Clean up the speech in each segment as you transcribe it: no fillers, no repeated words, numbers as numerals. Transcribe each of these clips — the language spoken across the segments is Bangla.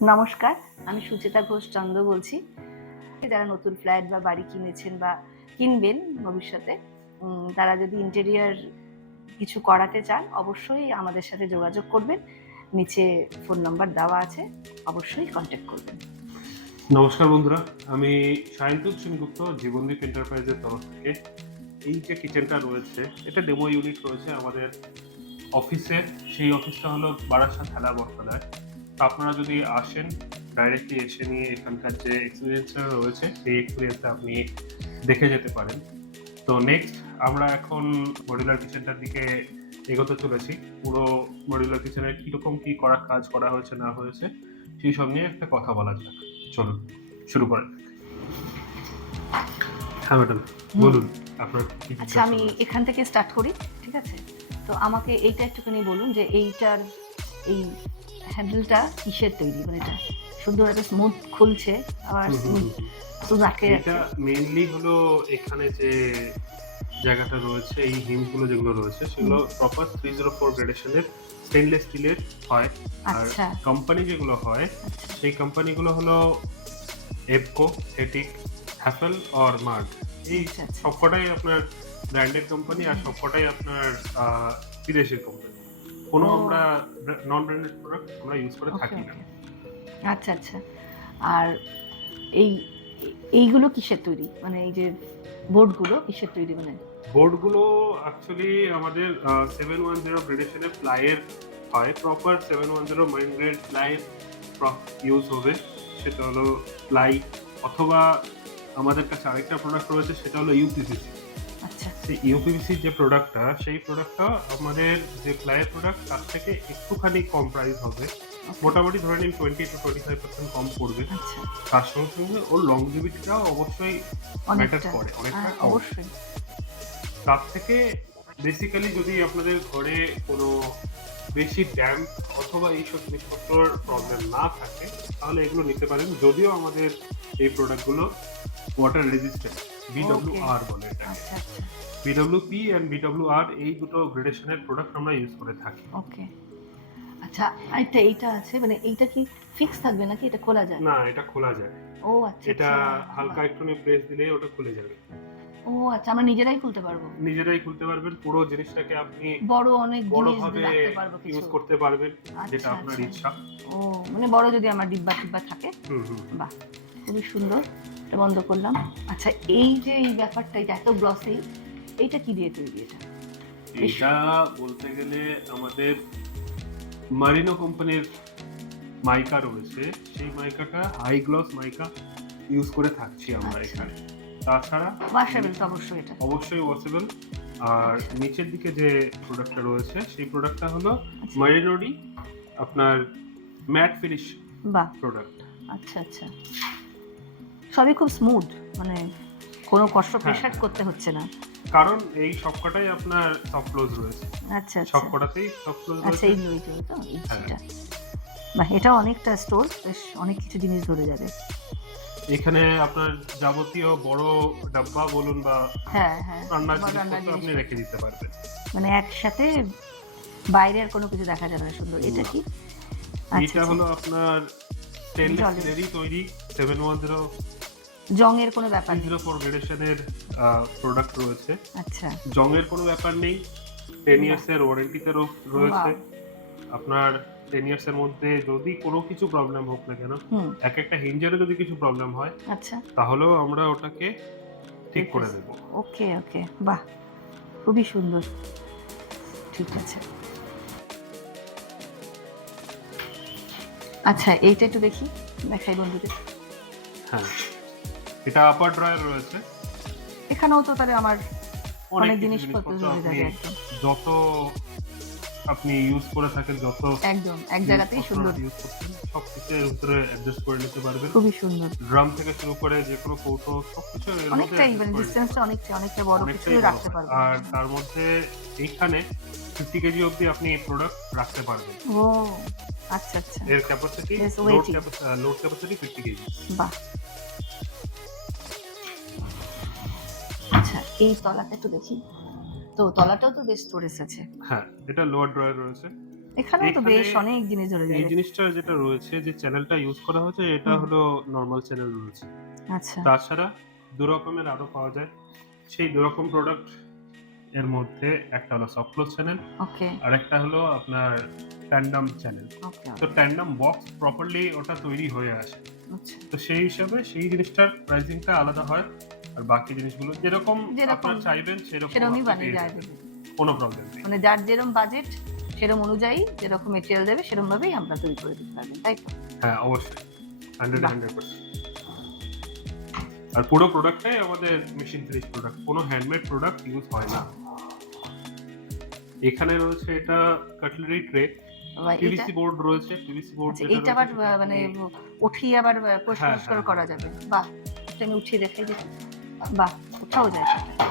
নমস্কার, আমি সুচেতা ঘোষ চন্দ্র বলছি। যারা নতুন ফ্ল্যাট বা বাড়ি কিনেছেন বা কিনবেন ভবিষ্যতে, তারা যদি ইন্টেরিয়ার কিছু করাতে চান অবশ্যই আমাদের সাথে যোগাযোগ করবেন। নিচে ফোন নাম্বার দেওয়া আছে, অবশ্যই কন্ট্যাক্ট করবেন। নমস্কার বন্ধুরা, আমি সায়ন্তন সেনগুপ্ত জীবনদীপ এন্টারপ্রাইজের তরফ থেকে এই যে কিচেনটা রয়েছে, এটা ডেমো ইউনিট রয়েছে আমাদের অফিসে। সেই অফিসটা হলো বারাসাত হেলা বটতলায়। তো আপনারা যদি আসেন, ডাইরেক্টলি এসে নিয়ে এখানকার যে এক্সপিরিয়েন্সটা রয়েছে সেই এক্সপিরিয়েন্সটা আপনি দেখে যেতে পারেন। তো নেক্সট আমরা এখন মডিউলার কিচেনটার দিকে এগোতে চলেছি। পুরো মডিউলার কিচেনের কিরকম কি কাজ করা হয়েছে না হয়েছে সেই সব নিয়ে একটা কথা বলা যাক। চলুন শুরু করেন। হ্যাঁ ম্যাডাম, বলুন আপনার কি আচ্ছা, জিজ্ঞাসা আমি রয়েছে? এখান থেকে স্টার্ট করি, ঠিক আছে? তো আমাকে এইটা একটুখানি বলুন যে এইটার এই হ্যান্ডেলটা কিসের তৈরি? মানে এটা সুন্দর একটা স্মুথ খুলছে, আবার স্মুথ আটকে এটা যাচ্ছে। মেইনলি হলো এখানে যে জায়গাটা রয়েছে, এই হিমগুলো যেগুলো রয়েছে সেগুলো প্রপার 304 গ্রেডেশনের স্টেনলেস স্টিলের হয়। আর আচ্ছা, কোম্পানি যেগুলো হয় আচ্ছা, সেই কোম্পানিগুলো হলো এপকো, হেটিক, হ্যাফেল অর মার্গ। এই আচ্ছা, আচ্ছা, সবকটাই আপনার ব্র্যান্ডেড কোম্পানি, আর সবকটাই আপনার বিদেশের কোম্পানি। কোনো ও আমরা নন ব্র্যান্ডেড প্রোডাক্ট আমরা ইউজ করে ওকে, থাকি না। ওকে। আচ্ছা, আচ্ছা। আর এই এইগুলো কিসের তৈরি? মানে এই যে বোর্ডগুলো কিসের তৈরি? মানে বোর্ডগুলো অ্যাকচুয়ালি আমাদের 710 গ্রেডেশনের প্লাইয়ের হয়। প্রপার 710 মাইন গ্রেড প্লাইয়ের ইউজ হবে। সেটা হলো প্লাই, অথবা আমাদের কাছে আরেকটা প্রোডাক্ট রয়েছে সেটা হলো ইউপিভিসি। আচ্ছা, সেই ইউপিভিসির যে প্রোডাক্টটা, সেই প্রোডাক্টটা আমাদের যে প্লাইয়ের প্রোডাক্ট তার থেকে একটুখানি কম প্রাইস হবে। ওকে, মোটামুটি ধরে নিন 20-25% কম পড়বে। আচ্ছা। তার সঙ্গে সঙ্গে ওর লংজিভিটিটাও অবশ্যই ম্যাটার অনেকটা, করে, অনেকটা হ্যাঁ, কম। অবশ্যই। তার থেকে বেসিক্যালি যদি আপনাদের ঘরে কোনো বেশি ড্যাম্প অথবা এইসব জিনিসপত্রের প্রবলেম না থাকে তাহলে এগুলো নিতে পারেন। যদিও আমাদের এই প্রোডাক্টগুলো ওয়াটার রেজিস্ট্যান্ট, ওকে, বিডব্লিউআর বলে এটাকে। আচ্ছা, আচ্ছা, বিডব্লিউপি অ্যান্ড বিডব্লিউআর এই দুটো গ্রেডেশনের প্রোডাক্ট আমরা ইউজ করে থাকি। ওকে। আচ্ছা, আরেকটা এইটা আছে, মানে এইটা কি ফিক্স থাকবে নাকি এটা খোলা যায়? না, এটা খোলা যায়। ও আচ্ছা, এটা আচ্ছা, হালকা বাহ! একটুখানি প্রেস দিলেই ওটা খুলে যাবে। ও আচ্ছা, আমরা নিজেরাই খুলতে পারবো? নিজেরাই খুলতে পারবেন। পুরো জিনিসটাকে আপনি বড় অনেক জিনিস বড়ভাবে রাখতে পারবো কিছু? ইউজ করতে পারবেন, যেটা আচ্ছা, আপনার আচ্ছা। ইচ্ছা। ও মানে বড় যদি আমার ডিব্বা-টিব্বা থাকে? হুম, হুম। বাহ! খুবই সুন্দর। এটা বন্ধ করলাম। আচ্ছা, এই যে এই ব্যাপারটা, এটা এত গ্লসি, এইটা কি দিয়ে তৈরি এটা? বেশ, এটা বলতে গেলে আমাদের মারিনো কোম্পানির মাইকা রয়েছে। সেই মাইকাটা হাই গ্লস মাইকা ইউজ করে থাকছি আমরা আচ্ছা। এখানে। তাছাড়া ওয়াশেবল তো অবশ্যই এটা? অবশ্যই ওয়াশেবল। আর আচ্ছা, নিচের দিকে যে প্রোডাক্টটা রয়েছে সেই প্রোডাক্টটা হলো আচ্ছা। মারিনোরই আপনার ম্যাট ফিনিশ বাহ! প্রোডাক্ট। আচ্ছা, আচ্ছা। সবই খুব স্মুথ, মানে কোনো কষ্ট হ্যাঁ, প্রেশার হ্যাঁ। করতে হচ্ছে না। কারণ এই সবকটাই আপনার সফট ক্লোজ রয়েছে। আচ্ছা, আচ্ছা। সবকটাতেই সফট ক্লোজ আচ্ছা, রয়েছে। এইগুলো, এইগুলো তো? হ্যাঁ। এইটা। বাহ! এটাও অনেকটা স্টোর, বেশ অনেক কিছু জিনিস ধরে যাবে। এখানে আপনার যাবতীয় বড় ডাব্বা বলুন বা হ্যাঁ, হ্যাঁ। রান্নার বা রান্নার জিনিসপত্র আপনি রেখে দিতে পারবেন। মানে একসাথে বাইরে আর কোনো কিছু দেখা যাবে না, সুন্দর। এটা না। কি? আচ্ছা, এইটা আচ্ছা। হলো আপনার স্টেনলেস জলের স্টিলেরই তৈরি 710 জংয়ের কোনো ব্যাপার নেই? 304 গ্রেডেশনের প্রোডাক্ট রয়েছে। আচ্ছা, জংয়ের কোনো ব্যাপার নেই। 10 বাহ! ইয়ার্স এর ওয়ারেন্টিতে রয়েছে। ওয়াও! আপনার 10 ইয়ার্স এর মধ্যে যদি কোনো কিছু প্রবলেম হোক না কেন, হুম, একটা হিঞ্জেরও যদি কিছু প্রবলেম হয় আচ্ছা। তাহলেও আমরা ওটাকে ঠিক করে রিপ্লেস, দেব। ওকে, ওকে। বাহ! খুবই সুন্দর। ঠিক আছে। আচ্ছা, এইটা একটু দেখি। দেখাই বন্ধুদের। হ্যাঁ, এটা আপার ড্রয়ার রয়েছে। এখানেও তো তাহলে আমার অনেক অনেক কিছু জিনিসপত্র জিনিসপত্র ধরে আপনি যাবে একদম। যত আপনি ইউজ করে থাকেন, যত একদম, এক জায়গাতেই জিনিসপত্র সুন্দর। ইউজ করছেন সবকিছু এর ভিতরে অ্যাডজাস্ট করে নিতে পারবেন। খুবই সুন্দর। ড্রাম থেকে শুরু করে যেকোনো কৌটো সবকিছু এর মধ্যে অনেকটাই, অ্যাডজাস্ট মানে করে নিতে ডিসট্যান্সটা পারবেন। অনেকটা বড় অনেকটাই কিছুই বড় রাখতে হয়। পারবো। আর তার মধ্যে এইখানে 50 কেজি অব্দি আপনি প্রোডাক্ট রাখতে পারবেন। ও! আচ্ছা, আচ্ছা। এর ক্যাপাসিটি বেশ ওয়েটি। Load capacity 50 KG. বাহ! আচ্ছা, এই তলাটা একটু দেখি। তো তলাটাও তো বেশ স্টোরেজ আছে। হ্যাঁ, এটা লোয়ার ড্রয়ার রয়েছে। এখানেও তো এখানে বেশ অনেক জিনিস ধরে এই যাবে। জিনিসটা যেটা রয়েছে, যে চ্যানেলটা ইউজ করা হয়েছে, এটা হুম। হলো নরমাল চ্যানেল রয়েছে। আচ্ছা। তাছাড়া ২ রকমের আরো পাওয়া যায়। সেই ২ রকম প্রোডাক্ট এর মধ্যে একটা হলো সফট ক্লোজ চ্যানেল, ওকে, আরেকটা হলো আপনার ট্যান্ডাম চ্যানেল। ওকে, তো ওকে। ট্যান্ডাম বক্স প্রপারলি ওটা তৈরি হয়ে আসে। আচ্ছা। তো সেই হিসাবে সেই জিনিসটার প্রাইসিংটা আলাদা হয়। আর বাকি জিনিসগুলো যেরকম যেরকম আপনারা চাইবেন সেরকম সেরমই আপনি বানিয়ে পেয়ে দেওয়া যাবেন। যাবে। কোনো প্রবলেম নেই। মানে যার যেরম বাজেট সেরম অনুযায়ী যেরকম মেটেরিয়াল দেবে সেরম ভাবেই আমরা তৈরি করে দিতে পারবেন, তাই তো? হ্যাঁ, অবশ্যই। 100 এ বাহ! 100%। আর পুরো প্রোডাক্টটাই আমাদের মেশিন ফিনিশ প্রোডাক্ট। কোনো হ্যান্ডমেড প্রোডাক্ট ইউজ হয় না। এখানে রয়েছে এটা কাটলারি ট্রে, বা এটা পিভিসি বোর্ড রয়েছে। পিভিসি বোর্ড আচ্ছা, যেটা এইটা রয়েছে আবার সেটা মানে আপনি উঠিয়ে আবার হ্যাঁ, পরিষ্কার হ্যাঁ, করা হ্যাঁ, যাবে। হ্যাঁ। বাহ! এটা আমি উঠিয়ে দেখাই দেখি। বাহ! ওঠাও যায় সেটা।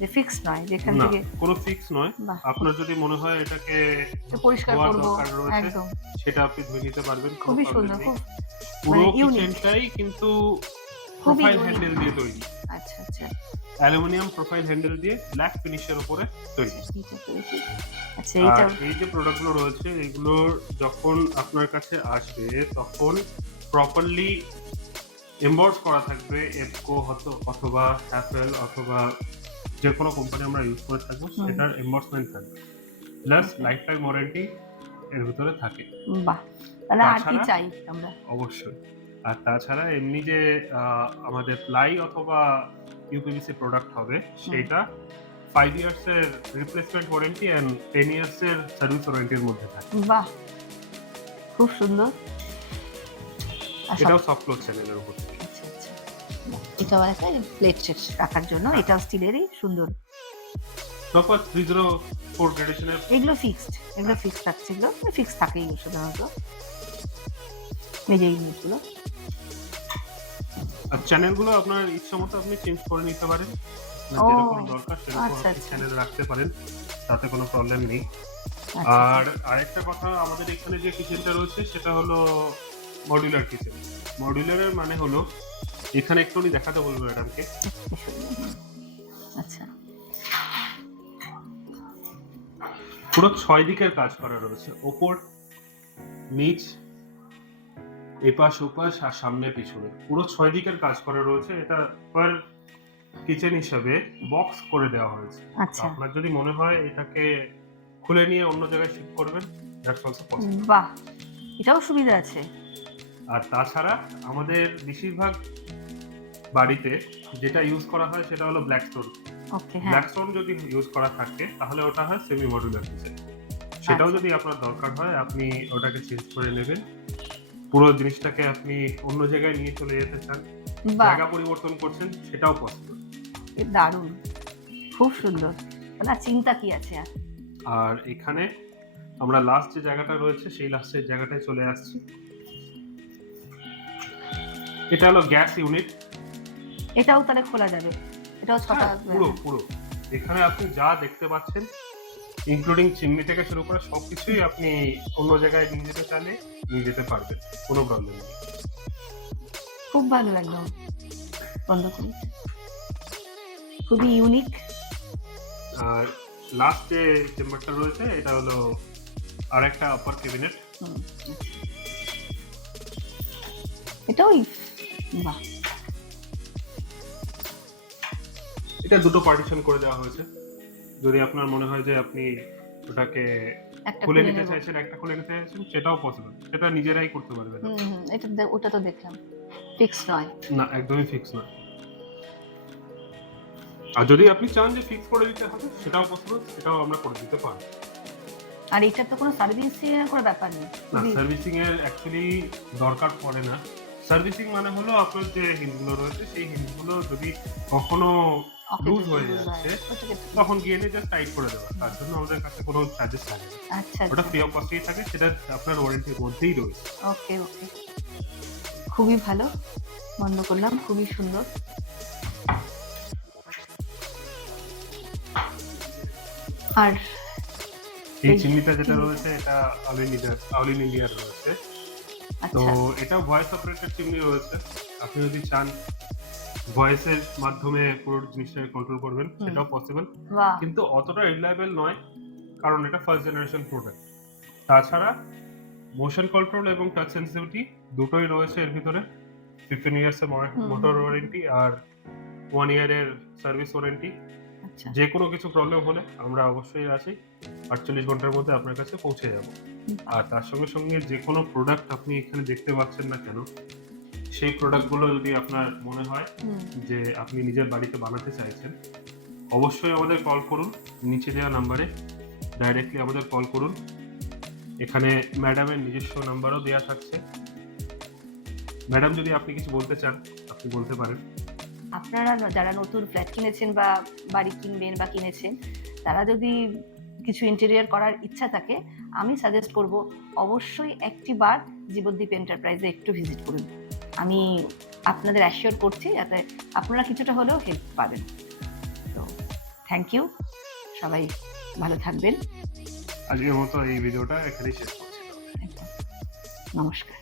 যে ফিক্স নয় যেখান না, থেকে কোনো ফিক্স নয়। বাহ! আপনার যদি মনে হয় এটাকে একটু পরিষ্কার ধোয়ার করব দরকার রয়েছে, একদম। সেটা আপনি ধুয়ে নিতে পারবেন, কোনো খুবই প্রবলেম সুন্দর, নেই। খুব পুরো মানে ইউনিক, কিচেনটাই কিন্তু খুবই প্রোফাইল ইউনিক। হ্যান্ডেল দিয়ে তৈরি। আচ্ছা, আচ্ছা। অ্যালুমিনিয়াম প্রোফাইল হ্যান্ডেল দিয়ে ব্ল্যাক ফিনিশের উপরে তৈরি। আচ্ছা, এইটা করেছি। আচ্ছা, আর এইটাও এই যে প্রোডাক্টগুলো রয়েছে, এগুলোর যখন আপনার কাছে আসবে তখন প্রপারলি এমবস করা থাকবে এপকো অথবা অ্যাপেল অথবা যেকোনো কোম্পানি আমরা ইউজ করে থাকবো, হুম, সেটার এমবসমেন্ট থাকবে। প্লাস ওকে। লাইফ টাইম ওয়ারেন্টি এর ভিতরে থাকে। বাহ! তাহলে আর কি তাছাড়া চাই আমরা? অবশ্যই। আর তাছাড়া এমনি যে আমাদের প্লাই অথবা ইউপিভিসি প্রোডাক্ট হবে, হুম, সেইটা 5 ইয়ার্স এর রিপ্লেসমেন্ট ওয়ারেন্টি অ্যান্ড 10 ইয়ার্স এর সার্ভিস ওয়ারেন্টির মধ্যে থাকে। বাহ! খুব সুন্দর। আর সব এটাও সফট ক্লোজ চ্যানেলের উপর থাকে। আচ্ছা, আচ্ছা। বাহ! এটাও একটা প্লেট রাখার জন্য হ্যাঁ, এটাও স্টিলেরই সুন্দর। প্রপার 304 গ্রেডেশনের। এগুলো ফিক্সড, এগুলো হ্যাঁ, ফিক্সড থাকছে এগুলো। ফিক্সড থাকেই সাধারণত। এই যে ইউনিটগুলো। আর চ্যানেলগুলো আপনার ইচ্ছামতো আপনি চেঞ্জ করে নিতে পারেন। আপনার ও! যেরকম দরকার সেরকম আচ্ছা, আপনি আচ্ছা, চ্যানেল রাখতে পারেন। তাতে কোনো প্রবলেম নেই। আচ্ছা, আচ্ছা। আর আরেকটা কথা, আমাদের এখানে যে কিচেনটা রয়েছে সেটা হলো মডুলার কিচেন। মডুলারের মানে হলো, এখানে একটুখানি দেখাতে বলবো ম্যাডামকে। কি সুন্দর। আচ্ছা। পুরো ৬ দিকের কাজ করা রয়েছে। ওপর, নিচ, এপাশ ওপাশ আর সামনে পিছনে। পুরো ৬ দিকের কাজ করা রয়েছে। এটা পার কিচেন হিসাবে বক্স করে দেওয়া হয়েছে। তো আচ্ছা। আপনার যদি মনে হয় এটাকে খুলে নিয়ে অন্য জায়গায় শিফট করবেন, দ্যাটস অলসো পসিবল। বাহ! এটাও সুবিধা আছে। আর তাছাড়া আমাদের বেশিরভাগ বাড়িতে যেটা ইউজ করা হয় সেটা হলো ব্ল্যাক স্টোন। ওকে, হ্যাঁ। ব্ল্যাক স্টোন যদি ইউজ করা থাকে তাহলে ওটা হয় সেমি মডুলার কিচেন। সেটাও আচ্ছা। যদি আপনার দরকার হয় আপনি ওটাকে চেঞ্জ করে নেবেন। পুরো জিনিসটাকে আপনি অন্য জায়গায় নিয়ে চলে যেতে চান, বাহ! জায়গা পরিবর্তন করছেন, সেটাও পসিবল। এ দারুণ। খুব সুন্দর। না চিন্তা কি আছে আর? আর এখানে আমরা লাস্ট যে জায়গাটা রয়েছে সেই লাস্টের জায়গাটায় চলে আসছি। এটা হলো গ্যাস ইউনিট। এটাও তাহলে খোলা যাবে। এটাও ৬ টা হ্যাঁ, পুরো। এখানে আপনি যা দেখতে পাচ্ছেন, ইনক্লুডিং চিমনি থেকে শুরু করে সবকিছুই আপনি অন্য জায়গায় নিয়ে যেতে চাইলে নিয়ে যেতে পারবেন। কোনো প্রবলেম নেই। খুব ভালো একদম। বন্ধ করি। খুবই ইউনিক। আর লাস্ট যে চেম্বারটা রয়েছে এটা হলো আরেকটা আপার ক্যাবিনেট। হুম, এটাও বাহ! এটা দুটো পার্টিশন করে দেওয়া হয়েছে। যদি আপনার মনে হয় যে আপনি ওটাকে একটা খুলে খুলে নিতে নেব। চাইছেন, একটা খুলে নিতে চাইছেন, সেটাও পসিবল। সেটা নিজেরাই করতে পারবেন হুম, আপনি। হুম। এটা ওটা তো দেখলাম। ফিক্স নয়। না, একদমই ফিক্স নয়। আর যদি আপনি চান যে ফিক্স করে দিতে হবে সেটাও পসিবল, সেটাও আমরা করে দিতে পারবো। আর এটার তো কোনো সার্ভিসিং এর কোনো ব্যাপার নেই। না, খুবই সার্ভিসিং এর অ্যাকচুয়ালি দরকার পড়ে না। সার্ভিসিং মানে হলো আপনার যে হিন্সগুলো রয়েছে সেই হিন্সগুলো যদি কখনো লুজ হয়ে যাচ্ছে ওটাকে তখন গিয়ে নিয়ে জাস্ট টাইট করে দেওয়া। তার জন্য আমাদের কাছে কোনো চার্জেস লাগে না। আচ্ছা, ওটা আচ্ছা। ফ্রি অফ কস্টেই থাকে, সেটা আপনার ওয়ারেন্টির মধ্যেই রয়েছে। ওকে, ওকে। খুবই ভালো। বন্ধ করলাম। খুবই সুন্দর। আর এই এই চিমনিটা যেটা চিমনিটা? রয়েছে এটা অল ইন ইন্ডিয়ার রয়েছে। তো আচ্ছা। এটা ভয়েস অপারেটেড চিমনি রয়েছে। আপনি যদি চান ভয়েসের মাধ্যমে পুরো জিনিসটাকে কন্ট্রোল করবেন, হুম। সেটাও পসিবল। বাহ! কিন্তু অতটা রিলায়েবল নয়, কারণ এটা ফার্স্ট জেনারেশন প্রোডাক্ট। তাছাড়া মোশন কন্ট্রোল এবং টাচ সেন্সিটিভিটি দুটোই রয়েছে এর ভিতরে। 15 ইয়ার্স এর মোটর ওয়ারেন্টি আর 1 ইয়ারের সার্ভিস ওয়ারেন্টি। আচ্ছা, যে কোনো কিছু প্রবলেম হলে আমরা অবশ্যই আছি, 48 ঘন্টার মধ্যে আপনার কাছে পৌঁছে যাব। আর তার সঙ্গে সঙ্গে যে কোনো প্রোডাক্ট আপনি এখানে দেখতে পাচ্ছেন না কেন, সেই প্রোডাক্টগুলো যদি আপনার মনে হয় যে আপনি নিজের বাড়িতে বানাতে চাইছেন, অবশ্যই আমাদের কল করুন। নিচে দেওয়া নাম্বারে ডাইরেক্টলি আমাদের কল করুন। এখানে ম্যাডামের নিজস্ব নাম্বারও দেওয়া থাকছে। ম্যাডাম, যদি আপনি কিছু বলতে চান আপনি বলতে পারেন। আপনারা যারা নতুন ফ্ল্যাট কিনেছেন বা বাড়ি কিনবেন বা কিনেছেন, তারা যদি কিছু ইন্টেরিয়র করার ইচ্ছা থাকে, আমি সাজেস্ট করব অবশ্যই একটি বার জীবনদীপ এন্টারপ্রাইজে একটু ভিজিট করুন। আমি আপনাদের অ্যাসিওর করছি যাতে আপনারা কিছুটা হলেও হেল্প পাবেন। তো থ্যাংক ইউ, সবাই ভালো থাকবেন। আজকের মতো এই ভিডিওটা এখানেই শেষ করছি। একদম। নমস্কার।